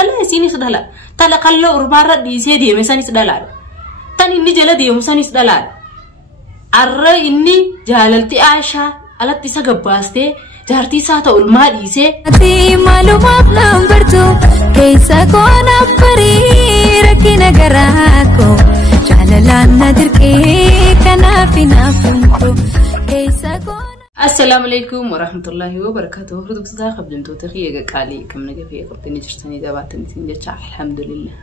isdala isini isdala tala kallo urmarra diise deeme san isdala tan inni jala deemu san isdala arra inni jaalalti Aisha alatti isa gabbaastee jaartii isaa ta'u ulmaa dhiisee ati maalumaaf lambartu keessa koona barii rakkina garaako jaalalaan na dirqee kanaaf hinaafuntu keessa koona. السلام عليكم ورحمة الله وبركاته. وفرض بصداقة قبلتو تخيّة قالي كم نجفي قرطني جرتني داباتني تنجح الحمد لله.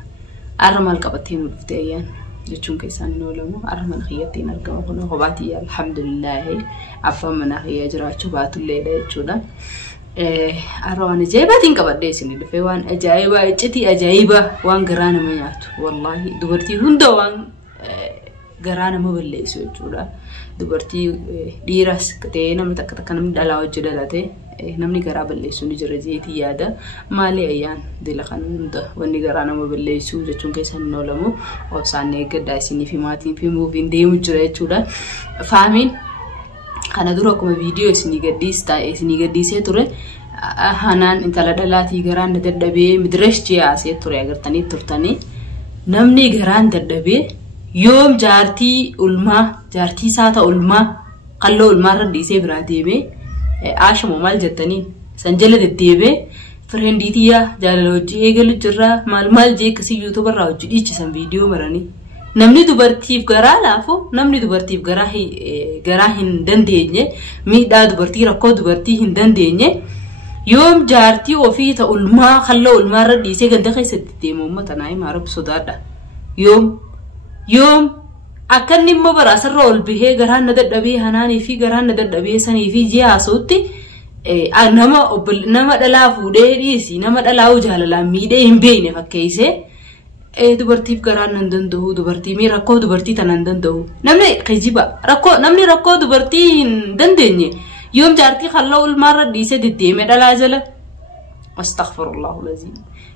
أرمال قبتين ودفتيان جتشون كيسان نولمو أرمال خيّتين القوة وباتي الحمد لله عفوا من أخي أجرات شبات الليلة جودا. أروان جايباتين قبديسني دفيوان أجايبا إجتي أجايبا وان قرانا ميات والله دورتي هندو وان قرانا مبليسو جودا. dubartii dhiiras ta'ee namni takka namni dhalaa hojii dhalate namni garaa balleessu ni jira jeetii yaada maali ayyaan dila kan hunda wanni garaa nama balleessu jechuun keessan noolamu obsaan eeggaddaa isinii fi maatiin fi muuviin deemu jira jechuudha faamiin kana dura akkuma viidiyoo isinii gaddiisee ture hanaan intala dhalaatii garaan dadhabee midresh jiyaasee ture agartanii turtanii namni garaan dadhabee يوم جارتي ulma جارتي ساتا ulma قلو ulma رديسي براديمي عاشا ممال جتانين سنجلة الديبي فرهنديتيا جالوجي ايقلو جرا مال جي كسي يوتوبر راوجي ديش سن فيديو مراني نمني دوبرتيف غرا لافو نمني دوبرتيف غرا هندن ديني ميدا دوبرتي ركو دوبرتي هندن ديني يوم جارتي وفيتا ulma قلو ulma رديسي غندخي ستديمو متناي مارب صدادا يوم أكني مبارا سرول به جران ندد أبيه هناني في جران ندد أبيه سني في جيا صوتي نما دلافو ديسي نما دلاو جهلا ميده هم بينه فكيسه دبرتي في جران ندن ده دبرتي مي ركو دبرتي تنندن ده نمني خجيبا نمني ركو دبرتي ندن دنيه يوم جارتي خلوا المرة ديسه دتيمه دلا جلا استغفر الله العظيم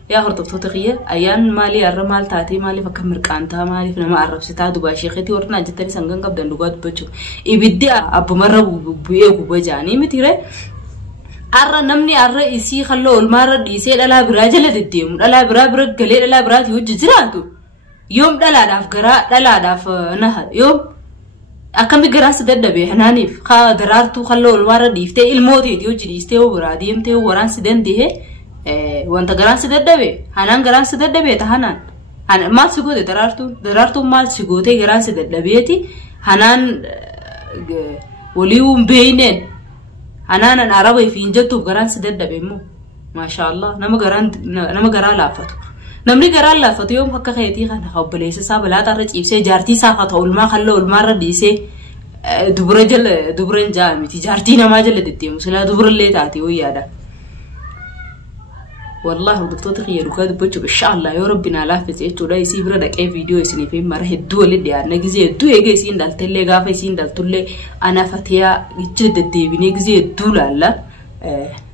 يا هرتو تغيه ايان مالي الرمال تاتي مالي فكمر كانتا مالي فنما عرب ستا دبا شيختي ورنا جتني سنغن قبدن دغات بچو يبدي ابو مره بيغو بجاني متيره ار نمني ار اسي خلو المره ديسه دلا براجل دديم دلا برا غلي دلا برات يوججراتو يوم دلا داف غرا دلا داف نهر يوم اكمي غراس ددبي حنانيف خا درارتو خلو المره ديفته الموتي يوجديسته وراديمته وران سدن ديه وانت غران سددبي هنان غران سددبي تهنان هن ما سيغوتي درارتو مال سيغوتي غران سددبيتي هنان وليوم بينن هنان عربي فينجتو غران سددبي مو ما شاء الله نما غران لافتو نمني غران لافتو يوم حق خيتي خان خبليس سابلا ترج يبسي جارتي ساخه ulma خلو ulma رديسه دبرن جامي جارتي نما جل دتيم سلا دبر اللي تاتي ويادا والله الدكتور تخيل وكاد بتشوف إن شاء الله يا ربنا لا فزعت ولا يصير ردك أي فيديو يسني في مرة الدول اللي أنا جزء الدول يجي يسين دلت اللي قاف يسين دلت اللي أنا فتيا جد الدبي جزء الدول على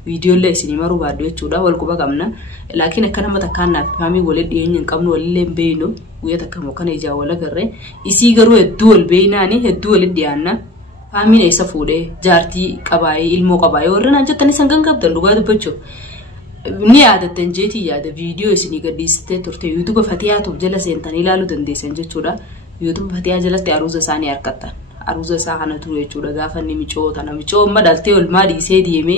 فيديو اللي يسني مرة بعد يشوفه والكوبا كمنا لكن كنا متكاننا فهمي ولد ينين كمن ولا بينه ويتكلم كان يجا ولا غيره يسيجروا الدول بيناني الدول اللي أنا فهمي ليس فوده جارتي كباي المو كباي ورنا جت تاني سنجن كابدن لغاد بتشوف ni ada tanjeti ya da video isini gadiste turte youtube fatiya to jala sentani lalu dandesan jechuudha youtube fatiya jala te aruza sani arkata aruza sa kana ture jechuudha gafa ni micho tana micho madalte ol madi se dieme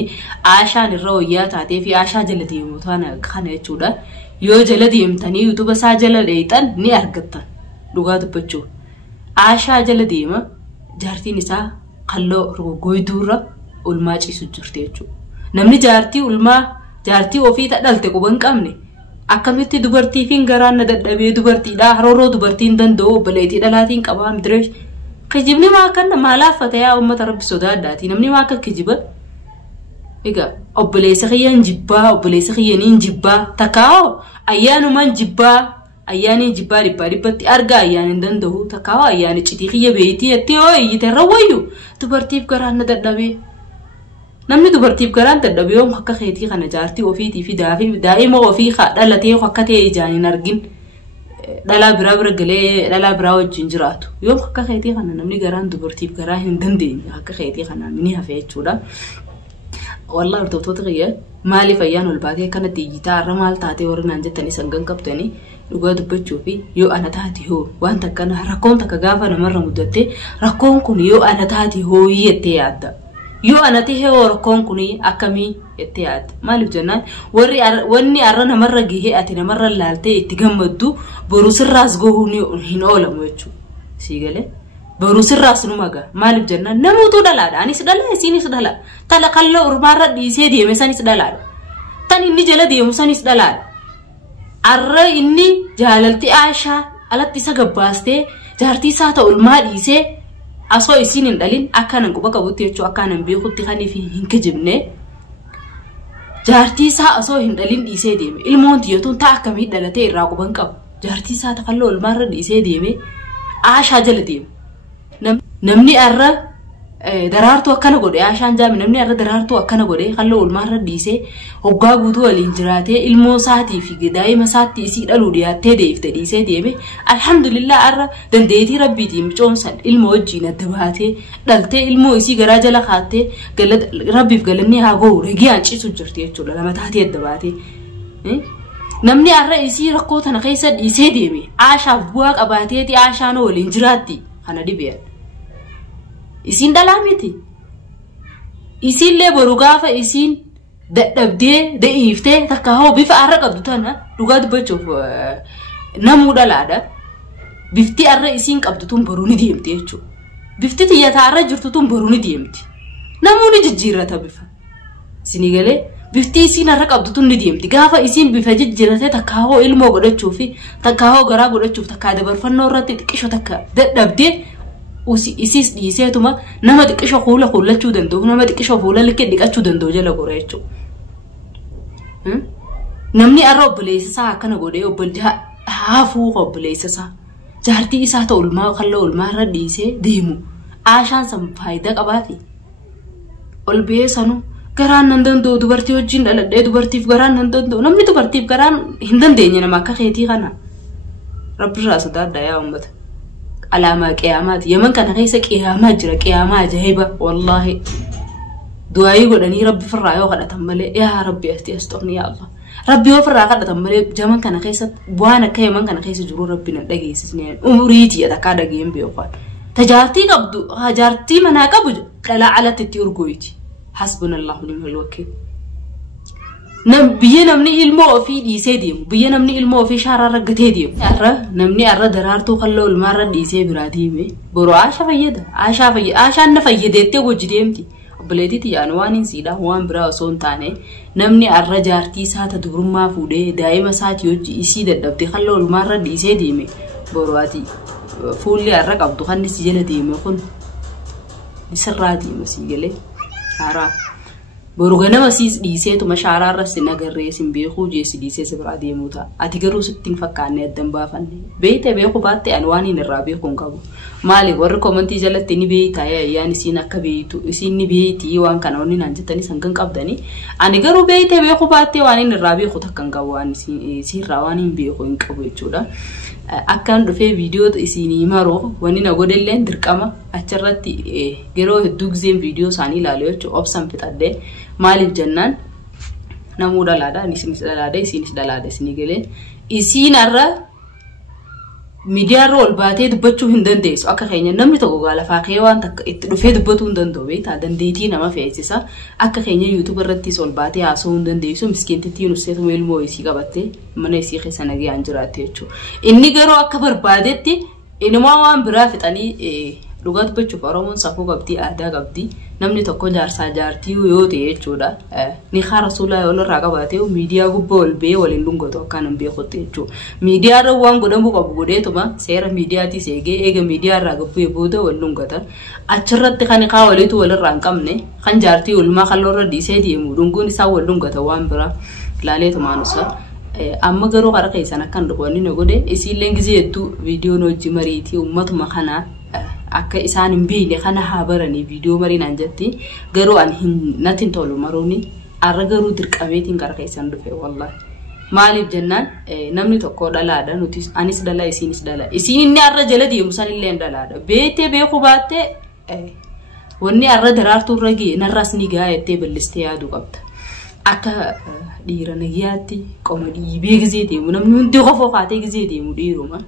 asha ni rawiya taate fi asha jala diemo tana kana jechuudha yo jala diemtani youtube sa jala leitan ni arkata duga dubbachu asha jala diema jarti nisa qallo goydura ol maci sujurte jechuudha namni jarti ulma جارتي وفي تقدلت كوبن كامني أكملت دبرتي فين جران ندبي دبرتي دا هرورو دبرتين دندو بليتي دلاتين كبام درج كجبني ما كنا مالا فتاة أمة رب سوداد داتي نمني ما كجبة إيجا أبليس خيان جبا أبليس خيانين جبا تكاو أيانو من جبا أياني جبا ربتي أرجع أيان دندو تكاو أيان تشتي خيا بيتي أتيو يترويو دبرتي بجران ندبي نمني دبرتيب كران تدبي يوم حق خيتي خنا جارتي وفيتي في دائما وفي دلتي وحكتي جاني نرجين دلا برا قلي دلا برا وجنجراتو يوم حق خيتي خنا نمني كران دبرتيب كران هندندين حق خيتي خنا مني هفيت شودا والله ارتبطت غير مالي فيان والباقي كانت ديجيتال رمال تاتي ورنا جتني سنجن كبتني لقد بتشوفي يو أنا تاتي هو وأنت كان ركون تكجافا مرة مدتي ركون كوني يو أنا تاتي هو يتياد يو أنا تيه وركون كوني أكمي يتياد مالي جنان ورني أرنا مرة جيه أتينا مرة لالتي تجمدو بروس الراس جوهني هنولا موتشو سيجله بروس الراس نماجا مالي جنان نموتو دلاد أنا سدلا سيني سدلا تلا كلا أربعة ديسي مساني سدلا تاني إني جلا دي مساني سدلا أرى إني جالتي عايشة على تيسا باستي جارتي ساتا أولما ديسي أسوا يسينين دالين أكان نكو بكا بوتيرشو أكان نبيخو تخاني في هنك جبنة جارتي سا أسوا هندالين ديسي ديمي المون ديوتون تا أكامي دالتي إراقو بانكاو جارتي ساتا خلو أولما ديسي ديمي عاشا جل ديم نمني أرى درارتو أكنا قدي عشان جامي نمني أرى درارتو أكنا قدي خلو أولما ديسي هقا بوتو الانجراتي الموساتي في قداي مساتي يسير ألوديات تديف تديسي ديمي الحمد لله أرى دنديتي ربي ديم جونسن الموجينا دباتي دلتي المو يسي غراجة لخاتي ربي فقلني هاقو رجيان شي سجرتي يتشولا لما تحتي الدباتي نمني أرى يسير رقوتنا خيسد يسي ديمي عاشا بواق أباتيتي عاشانو الانجراتي خانا دي بيان يسين دلاميتي يسين لي بروغافة يسين دبدي ديفتي تكاهو بيف أرق أبدوتانا لغاد بچوف نمو دلادا بيفتي أرق يسين أبدوتون بروني ديمتي يچو بيفتي تياتا أرق جرتوتون بروني ديمتي نمو نججيرتا بيفا سينيغالي بيفتي يسين أرق أبدوتون ديمتي غافة يسين بيفا ججيرتا تكاهو إلمو غدا چوفي تكاهو غرا غدا چوف تكا دبر فنورتي تكشو تكا دبدي وسيس ديسيتوما نما دكشو خولا چو دندو نما دكشو خولا لكي دكشو دندو جلا غوريچو نمني أروب بليسا كنا غودي وبلجها هافو قب بليسا جارتي إساتا أولما خلو أولما رديسي ديمو عشان سم فايدة قبافي أولبيه سانو غران نندندو دوبرتي وجين دلدي دوبرتي غران نندندو نمني دوبرتي غران هندن ديني نما كخيتي غانا رب راسو دار دايا أمبت علامة قيامات يمن كان خيسا قيامات جرا قيامات جهيبة والله دعائي قدني ربي فرعي وقد أتملي يا ربي أستغني يا الله ربي وفرع قد أتملي جمن كان خيسا بوانا كي من كان خيسا جرو ربنا دقي سنين أمريتي أدكا دقيم بيوقات تجارتي قبضو هجارتي مناك لا على تتيور قويتي حسبنا الله ونعم الوكيل بينا مني المو في ديسي ديم بينا مني المو في شهر رقتي ديم نمني أرى درارتو خلو المرة ديسي براديمي برو عاشا نفيدتي وجديمتي بلدي تيانوانين سيدا وان برا صون تاني نمني أرى جارتي ساتا دورما فودي دائما سات يوجي يسيد الدبتي خلو المرة ديسي ديمي برواتي فولي أرى قبضو خاني سيجل ديمي خن بسراتي مسيجلي أرى بروغنا مسيس ديسي تو مشاعر رسي نغري سين بيخو جيسي ديسي سبرا ديموتا اتيغرو ستين فكاني دمبا فني بيته بيخو باتي انواني نرابي كونكابو مالي ور كومنتي جلتني بيتا يعني سينا كبيتو سيني بيتي وان كانوني نانجتني سنكن قبدني اني غرو بيته بيخو باتي واني نرابي خو تكنغاو واني سي راواني بيخو انكبو يچودا akan do fe video isini maro wani na godellen dirqama acharratti gero hedugzem video sani lalecho option pitadde malif jannan namu dalada isinis dalada sinigele isinarra media role baate dubbachu hindande so akka keenya namni tokko gala faaqeewwan takka itti dhufee dubbatu hindandoo beeta dandeetii nama fe'isisa akka keenya youtube irratti sol baate haasoo hindandeessu miskiintitti nuseetu meelmoo isii qabatte mana isii keessa nagee aan jiraate jechuudha inni garuu akka barbaadetti inuma waan biraa fixanii dhugaa dubbachuuf oromoon safuu qabdi aadaa qabdi namni tokko jaarsaa jaartii yoo ta'e jechuudha ni khara sulaa wala raqabaate media gubboo walbee waliin lungoto akkanaan beekotte jechuudha media irra waan godhamu qabu godheetuma seera meediyaati seegee eega media irraa gubboo booda wal lungata achirratti kan qaawaleetu wal irraa qabne kan jaartii ulma kallorra dhiisee deemu dunguun isaa wal lungata waan bira laaleetuma anusa amma garuu qara keessan akkan dhugoonni ne godhe isiilleen gizeettu video noojji mariitii ummatuma kana akka isaan imbiile kana habarani video marinan jetti garu an natin tolu maruni arra garu dirqameetin gar keessan dhufe wallahi maalif jannan namni tokko dhalaadha nuti anis dhala isinis dhala isin inni arra jala deemu sanillee dhalaadha beete beeku baatte wanni arra daraartuu ragi narras ni gaayettee ballistee yaadu qabda akka dhiira nagiyaatti qoma dhiibee gizee deemu namni hundi qofoo kaatee gizee deemu dhiiruma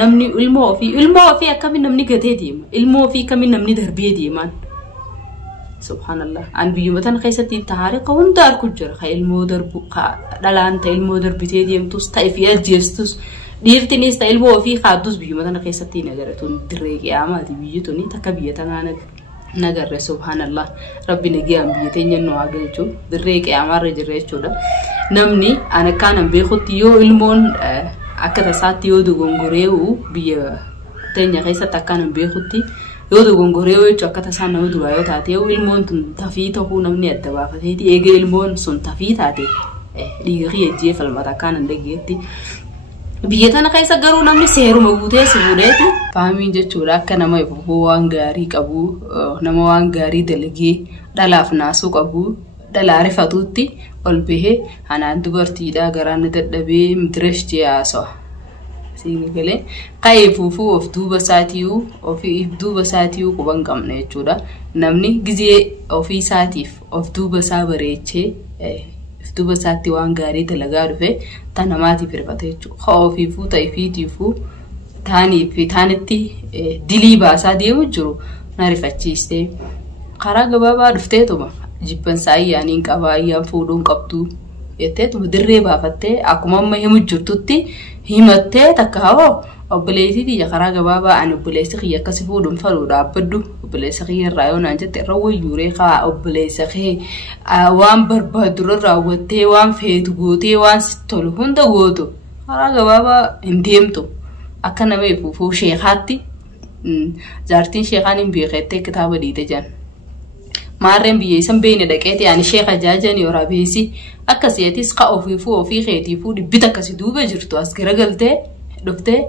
namni ilmoo ofii akkamiin namni gatee deema ilmoo ofii akkamiin namni darbee deemaan subhanallah an biyyuma tan keessatti taariqa hunda arku jira ka ilmoo darbu ka dhalaan ta ilmoo darbitee deemtus ta'e fi ajjeestus dhiirtinis ta ilmoo ofii kaadus biyyuma tan keessatti nagaratuun dirree qiyaamaati biyyi tuni takka biyya tanaa nagarre subhanallah rabbi nagiyaan biyya teenya nu agalchu dirree qiyaamaarra jirre jechuudha namni an akkaan beekutti yoo ilmoon akka tasaatti yoo dogongoree'u biyya teenya keessatti akkaan beekutti yoo dogongoree'u jechuun akka tasaan nama duraa yoo taate ilmoon tun tafii ta'uu namni adda baafateeti eega ilmoon sun tafii taate dhiirii ejjee falmata akkaan handageetti biyya tana keessa garuu namni seeruma guutee sibuudheeti faamiin jechuudha akka nama ifuu waan gaarii qabu nama waan gaarii dalagee dhalaaf naasuu qabu dhalaa rifatuutti ol bahee hanaan dubartiidhaa garaan dadhabee mitiresh jee haasawa siinigale qayeefuufuu of duuba saatiyuu quban qabna jechuudha namni gizee ofii isaatiif of duuba isaa bareechee duuba isaatti waan gaarii dalagaa dhufe tan namaatiif hirfata jechuudha haa ofiifuu ta'ifiitiifuu taanitti dilii baasaa deemu jiru na rifachiistee karaa gabaabaa dhufteetuma jibbansaa ayyaaniin qabaa ayyaan fuudhuun qabdu jetteetuma dirree baafattee akkuma amma himu jirtutti himattee takka hawoo obboleessi kiyya karaa gabaabaa ani obboleessi kiyya akkasi fuudhuun faduu dhaabbaddu obboleessi kiyya irraa yoo naan jette irra wayyuuree kaa obboleessi kee waan barbaadu irra raawwattee waan feetu gootee waan si tolu hunda gootu karaa gabaabaa hin deemtu akka nama ifuufuu sheekaatti jaartiin sheekaan hin beekettee kitaaba dhiite jan maarreen biyya isan beeyne dhaqeeti ani sheeka jaajanii waraabeessi akkasiitis ka ofiifuu ofii keetiifuu dhibbita akkasi duuba jirtu as garagaltee dhuftee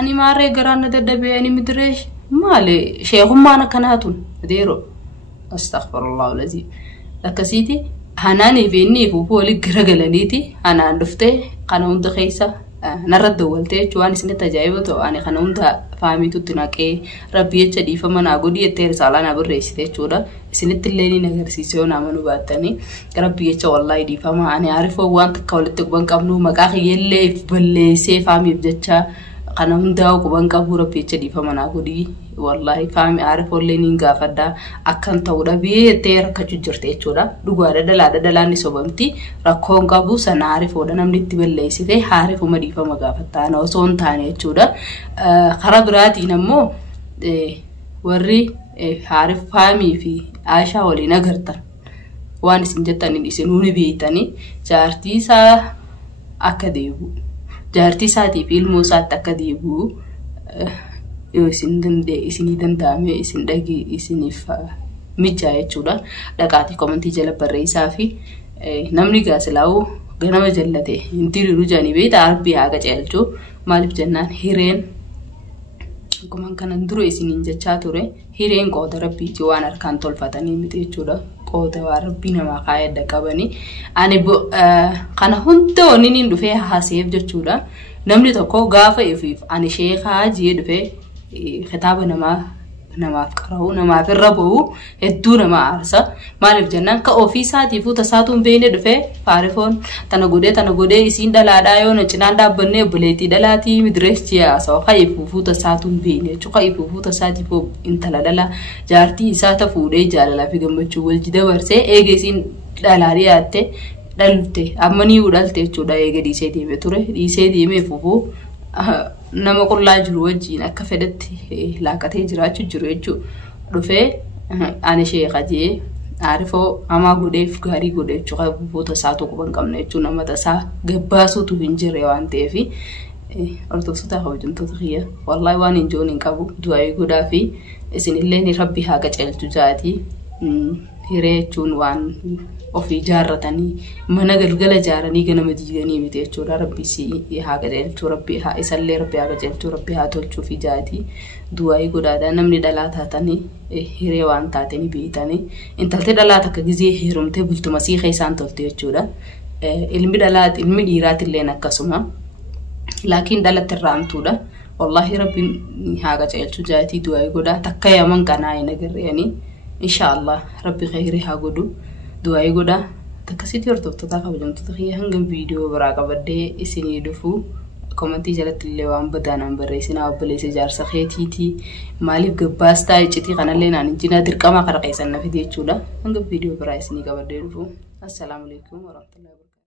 ani maarree garaan dadhabee ani mitireesh maali sheekummaan akkanaatun adeero astaghfirullah alazim akkasiiti hanaanii fi inni ifuufuu wali garagalaniiti hanaan dhuftee kana hunda keessa narra dawwaltee jechuun isinitti ajaa'iba ta'u ani kana hunda faamiitutti naqee rabbi jecha dhiifama naa godhi jettee risaalaa na barreessite jechuudha isinitti illee ni agarsiisee yoo naamanu baattanii rabbi jecha wallahi dhiifama ani aarifoo waan takka walitti quban qabnu maqaa kiyyellee balleessee faamiif jecha kana hunda quban qabu rabbi jecha dhiifama naa godhi wallahi faami aarifoo illee ni gaafadha akkan ta'u dhabee jettee rakkachuu jirte jechuudha dhugaadha dhalaan ni sobamti rakkoon qabu sana aarifoodha namni itti balleessite aarifuma dhiifama gaafattaa na osoo hin taane jechuudha karaa biraatiin ammoo warri aarif faamii fi Aishaa waliin agartan waan isin jettaniin isinuu ni beeytanii jaartii isaa akka deebi'u jaartii isaatiif ilmoo isaatti akka deebi'u yoo isinii danda'ame isin dhagii isiniif mijaa jechuudha dhaqaatii komentii jala barreessaa fi namni gaasilaa'u ganama jallate intiriiru jaanii beeyta arbii haaga ceelchuu maaliif jennaan hireen akkuma kanan dura isiniin jechaa ture hireen qooda rabbiiti waan harkaan tolfatanii miti jechuudha qooda waan rabbii namaa kaayadda qabanii ani kana hunda wanni hin dhufee haaseef jechuudha namni tokko gaafa ifiif ani sheekaa jee dhufee kitaaba namaaf qara'u namaaf irra bu'u hedduu nama aarsa maaliif jennaan ka ofiisaatiifuu tasaatuun beeyne dhufee faarifoon tana godee isiin dhalaadhaa yoo na cinaan dhaabbannee obboleettii dhalaatii midirees jiyaasa ka ifuufuu tasaatuun beeyne jechuudha ka ifuufuu tasaatiifuu intala dhala jaartii isaa ta fuudhee jaalalaa fi gammachuu walji dabarsee eega isiin dhalaa dhiyaatte dhalte amma ni udhalte jechuudha eega dhiisee deeme ture dhiisee deemee fufuu nama qullaa jiru wajjiin akka fedhetti laaqatee jiraachuu jiru jechuudha dhufee ani sheeka jee aarifoo hamaa godheef gaarii godhe jechuudha buuta isaatu quban qabna jechuudha nama tasaa gabbaasuutu hin jirre waan ta'eef ortodoksota hawajjumtoota kiyya wallahi waan injoon hin qabu du'aa godhaa fi isinillee ni rabbi haa qaceelchu jaati hiree jechuun waan ofii jaarratanii mana galgala jaaranii ganama diiganii miti jechuudha rabbi si haa qaceelchu rabbi haa isallee rabbi haa qaceelchu rabbi haa tolchuu fi jaati du'aa godhaadha namni dhalaa taatanii hiree waan taatanii beeytanii intaltee dhalaa takka gizee heerumtee bultuma sii keessaan tolte jechuudha ilmi dhiiraatillee akkasuma laakiin dhalatti raamtuudha wallahi rabbi haa qaceelchu jaati du'aa godhaa takka yaman kanaa hin agarreeni إن شاء الله ربي خيري هاقودو دعائي قودا تكسيتي ورطبطتا قبجم تتخيه هنگم فيديو براقا بدي إسيني دفو كومنتي جالت اللي وان بدانا بريسينا وبليسي جارسا خيتيتي ماليف قباستا يجتي قنالينا نجينا درقاما قرقيسا نفيدي يجودا هنگم فيديو برايسيني قبدي دفو السلام عليكم ورحمة الله وبركاته